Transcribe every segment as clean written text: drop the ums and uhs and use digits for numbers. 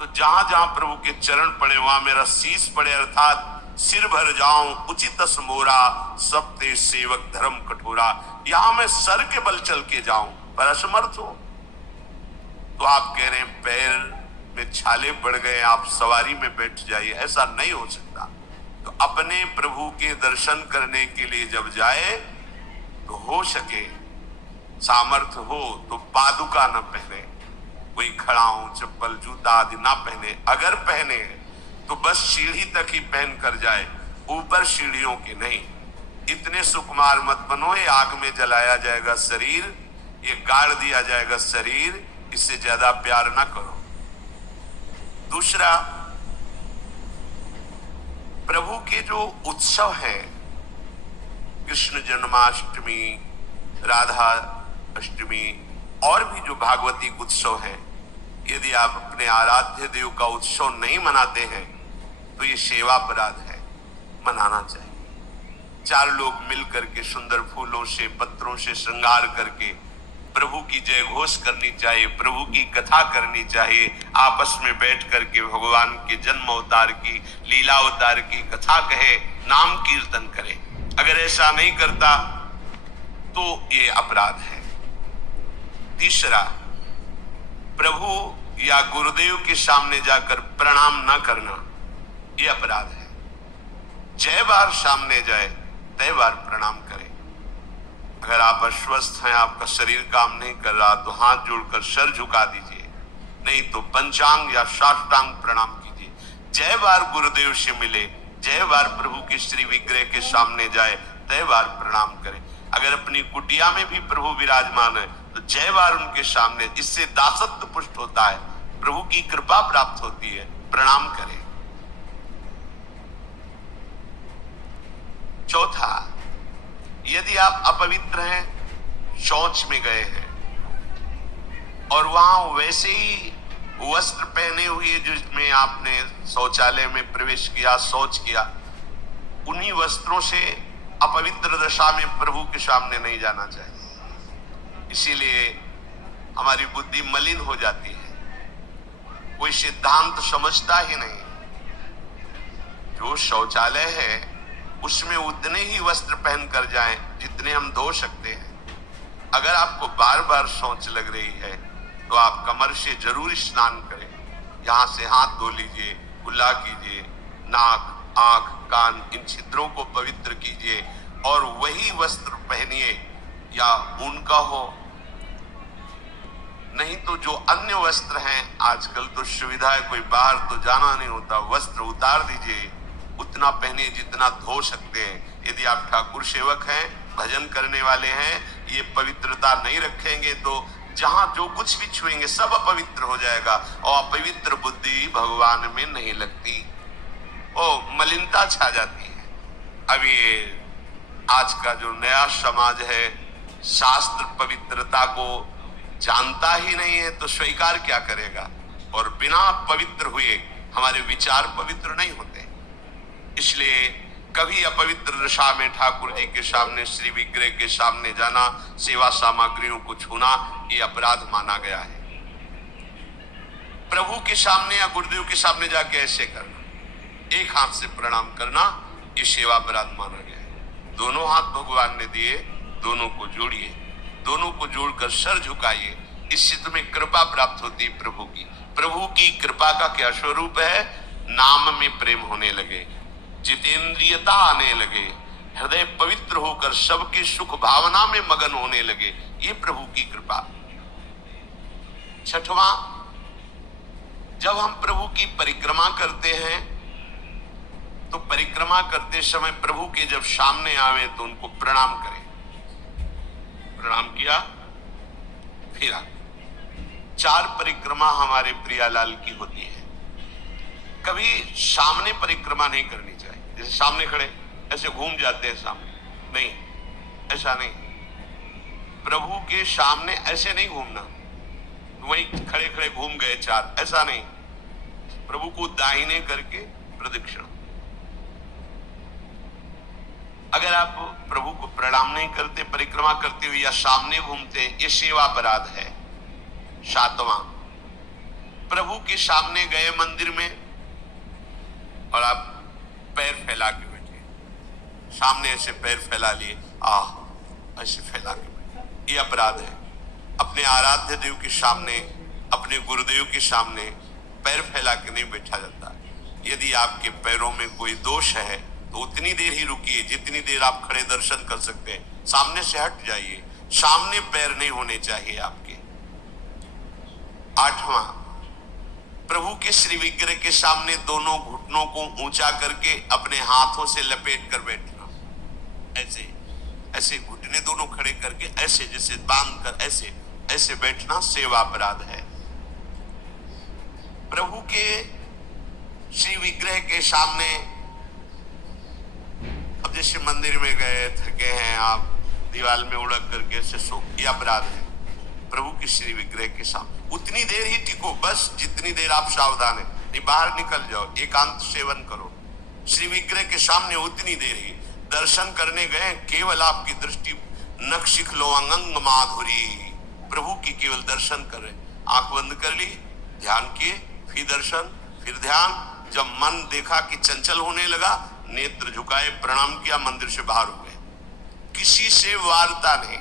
तो जहां जहां प्रभु के चरण पड़े वहां मेरा शीश पड़े, अर्थात सिर भर जाऊं उचित मोरा, सब ते सेवक धर्म कठोरा। यहां मैं सर के बल चल के जाऊं पर असमर्थ हो। तो आप कह रहे हैं पैर में छाले पड़ गए, आप सवारी में बैठ जाइए, ऐसा नहीं हो सकता। तो अपने प्रभु के दर्शन करने के लिए जब जाए तो हो सके सामर्थ्य हो तो पादुका न पहने, कोई खड़ाऊं चप्पल जूता आदि ना पहने। अगर पहने तो बस सीढ़ी तक ही पहन कर जाए, ऊपर सीढ़ियों के नहीं। इतने सुकुमार मत बनो, ये आग में जलाया जाएगा शरीर, ये गाड़ दिया जाएगा शरीर, इससे ज्यादा प्यार ना करो। दूसरा, प्रभु के जो उत्सव है, कृष्ण जन्माष्टमी, राधा अष्टमी और भी जो भागवती उत्सव है, यदि आप अपने आराध्य देव का उत्सव नहीं मनाते हैं तो ये सेवा अपराध है, मनाना चाहिए। चार लोग मिल करके सुंदर फूलों से पत्रों से श्रृंगार करके प्रभु की जय घोष करनी चाहिए, प्रभु की कथा करनी चाहिए, आपस में बैठ करके भगवान के जन्म अवतार की, लीला अवतार की कथा कहे, नाम कीर्तन करे। अगर ऐसा नहीं करता तो ये अपराध है। तीसरा, प्रभु या गुरुदेव के सामने जाकर प्रणाम न करना, ये अपराध है। जय बार सामने जाए तय बार प्रणाम करें। अगर आप अस्वस्थ हैं, आपका शरीर काम नहीं कर रहा, तो हाथ जोड़कर सर झुका दीजिए, नहीं तो पंचांग या साष्टांग प्रणाम कीजिए। जय बार गुरुदेव से मिले, जय बार प्रभु के श्री विग्रह के सामने जाए तय बार प्रणाम करें। अगर अपनी कुटिया में भी प्रभु विराजमान है तो जय बार उनके सामने, इससे दासत्व पुष्ट होता है, प्रभु की कृपा प्राप्त होती है, प्रणाम करें। चौथा, यदि आप अपवित्र हैं, शौच में गए हैं और वहां वैसे ही वस्त्र पहने हुए जिसमें आपने शौचालय में प्रवेश किया, शौच किया, उन्हीं वस्त्रों से अपवित्र दशा में प्रभु के सामने नहीं जाना चाहिए। इसीलिए हमारी बुद्धि मलिन हो जाती है, कोई सिद्धांत समझता ही नहीं। जो शौचालय है उसमें उतने ही वस्त्र पहन कर जाएं जितने हम धो सकते हैं। अगर आपको बार बार शौच लग रही है तो आप कमर से जरूर स्नान करें, यहां से हाथ धो लीजिए, कुल्ला कीजिए, नाक आंख कान इन छिद्रों को पवित्र कीजिए और वही वस्त्र पहनिए, या ऊन का हो, नहीं तो जो अन्य वस्त्र हैं, आजकल तो सुविधा है, कोई बाहर तो जाना नहीं होता, वस्त्र उतार दीजिए, उतना पहनिए जितना धो सकते हैं। यदि आप ठाकुर सेवक हैं, भजन करने वाले हैं, ये पवित्रता नहीं रखेंगे तो जहां जो कुछ भी छुएंगे सब अपवित्र हो जाएगा, और अपवित्र बुद्धि भगवान में नहीं लगती, ओ मलिनता छा जाती है। अब ये आज का जो नया समाज है, शास्त्र पवित्रता को जानता ही नहीं है तो स्वीकार क्या करेगा, और बिना पवित्र हुए हमारे विचार पवित्र नहीं होते। इसलिए कभी अपवित्र दशा में ठाकुर जी के सामने, श्री विग्रह के सामने जाना, सेवा सामग्रियों को छूना, ये अपराध माना गया है। प्रभु के सामने या गुरुदेव के सामने जाके ऐसे करना, एक हाथ से प्रणाम करना, ये सेवा अपराध माना गया है। दोनों हाथ भगवान ने दिए, दोनों को जोड़िए, दोनों को जोड़कर सर झुकाइए, इससे तुम्हें कृपा प्राप्त होती है प्रभु की। प्रभु की कृपा का क्या स्वरूप है? नाम में प्रेम होने लगे, जितेंद्रियता आने लगे, हृदय पवित्र होकर सबके सुख भावना में मगन होने लगे, ये प्रभु की कृपा। छठवां, जब हम प्रभु की परिक्रमा करते हैं तो परिक्रमा करते समय प्रभु के जब सामने आवे तो उनको प्रणाम करें। प्रणाम किया, फिर 4 परिक्रमा हमारे प्रियालाल की होती है। कभी सामने परिक्रमा नहीं करनी चाहिए, जैसे सामने खड़े ऐसे घूम जाते हैं सामने, नहीं, ऐसा नहीं। प्रभु के सामने ऐसे नहीं घूमना, वहीं खड़े खड़े घूम गए 4, ऐसा नहीं। प्रभु को दाहिने करके प्रदक्षिणा। अगर आप प्रभु को प्रणाम नहीं करते, परिक्रमा करते हुए या सामने घूमते, ये सेवा अपराध है। 7वां, प्रभु के सामने गए मंदिर में और आप पैर फैला के बैठे, सामने ऐसे पैर फैला लिए, ऐसे फैला के बैठे, ये अपराध है। अपने आराध्य देव के सामने, अपने गुरुदेव के सामने पैर फैला के नहीं बैठा जाता। यदि आपके पैरों में कोई दोष है तो उतनी देर ही रुकिए जितनी देर आप खड़े दर्शन कर सकते हैं। सामने से हट जाइए, सामने पैर नहीं होने चाहिए आपके। 8वां, प्रभु के श्री विग्रह के सामने दोनों घुटनों को ऊंचा करके अपने हाथों से लपेट कर बैठना, ऐसे ऐसे घुटने दोनों खड़े करके ऐसे जैसे बांध कर ऐसे ऐसे बैठना सेवा अपराध है। प्रभु के श्री विग्रह के सामने, अब जैसे मंदिर में गए, थके हैं आप, दीवार में उड़क करके ऐसे सो, ये अपराध है। प्रभु के श्री विग्रह के सामने उतनी देर ही टिको, बस जितनी देर आप सावधान है, नहीं बाहर निकल जाओ, एकांत सेवन करो। श्री विग्रह के सामने उतनी देर ही दर्शन करने गए, केवल आपकी दृष्टि नक्शिख लो अंगंग माधुरी, प्रभु की केवल दर्शन कर रहे, आंख बंद कर ली, ध्यान किए, फिर दर्शन, फिर ध्यान। जब मन देखा कि चंचल होने लगा, नेत्र झुकाए, प्रणाम किया, मंदिर से बाहर हो गए, किसी से वार्ता नहीं।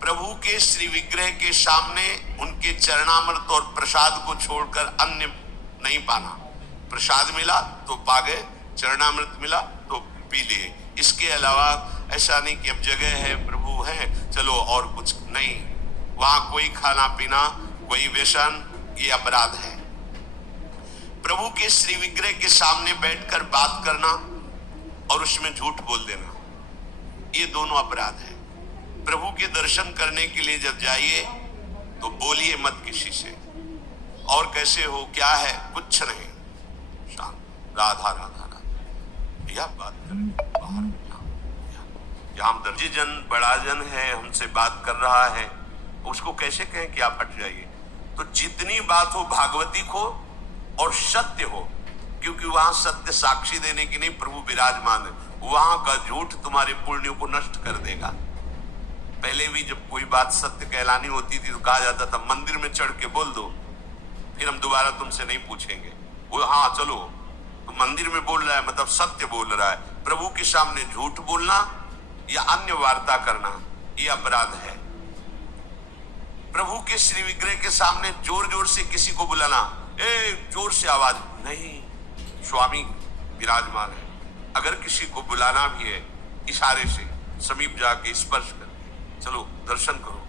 प्रभु के श्री विग्रह के सामने उनके चरणामृत और प्रसाद को छोड़कर अन्य नहीं पाना। प्रसाद मिला तो पा गए, चरणामृत मिला तो पी लिए, इसके अलावा ऐसा नहीं कि अब जगह है, प्रभु है, चलो और कुछ नहीं। वहां कोई खाना पीना, कोई व्यसन, ये अपराध है। प्रभु के श्री विग्रह के सामने बैठकर बात करना और उसमें झूठ बोल देना, ये दोनों अपराध है। प्रभु के दर्शन करने के लिए जब जाइए तो बोलिए मत किसी से, और कैसे हो, क्या है, कुछ नहीं, शांत, राधा राधा राधा, यह बात करें। बाहर हम दर्जी जन, बड़ा जन है, हमसे बात कर रहा है, उसको कैसे कहें कि आप हट जाइए। तो जितनी बात हो भागवती को और सत्य हो, क्योंकि वहां सत्य साक्षी देने की नहीं, प्रभु विराजमान है, वहां का झूठ तुम्हारे पुण्यों को नष्ट कर देगा। पहले भी जब कोई बात सत्य कहलानी होती थी तो कहा जाता था मंदिर में चढ़ के बोल दो, फिर हम दोबारा तुमसे नहीं पूछेंगे। वो हाँ चलो, तो मंदिर में बोल रहा है मतलब सत्य बोल रहा है। प्रभु के सामने झूठ बोलना या अन्य वार्ता करना, ये अपराध है। प्रभु के श्री विग्रह के सामने जोर जोर से किसी को बुलाना, जोर से आवाज नहीं, स्वामी विराजमान है। अगर किसी को बुलाना भी है, इशारे से समीप जाके स्पर्श कर, चलो दर्शन करो।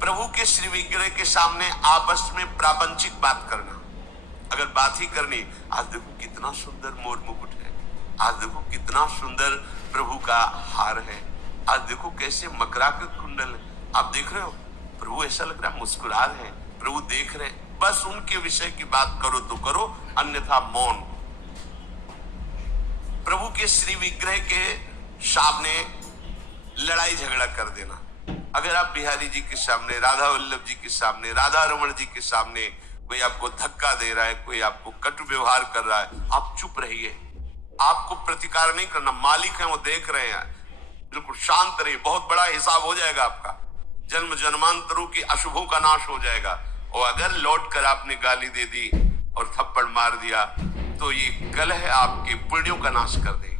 प्रभु के श्री विग्रह के सामने आपस में प्रापंचिक बात करना, अगर बात ही करनी, आज देखो कितना सुंदर मोर मुकुट है, आज देखो कितना सुंदर प्रभु का हार है, आज देखो कैसे मकरा के कुंडल है, आप देख रहे हो, प्रभु ऐसा लग रहा है मुस्कुरा रहे हैं, प्रभु देख रहे हैं, बस उनके विषय की बात करो तो करो, अन्यथा मौन। प्रभु के श्री विग्रह के सामने लड़ाई झगड़ा कर देना। अगर आप बिहारी जी के सामने, राधा वल्लभ जी के सामने, राधा रमण जी के सामने कोई आपको धक्का दे रहा है, कोई आपको कटु व्यवहार कर रहा है, आप चुप रहिए, आपको प्रतिकार नहीं करना, मालिक है वो देख रहे हैं, बिल्कुल शांत रहिए, बहुत बड़ा हिसाब हो जाएगा आपका, जन्म जन्मांतरों की अशुभों का नाश हो जाएगा। और अगर लौट कर आपने गाली दे दी और थप्पड़ मार दिया तो ये कलह आपके पुण्यों का नाश कर देगा।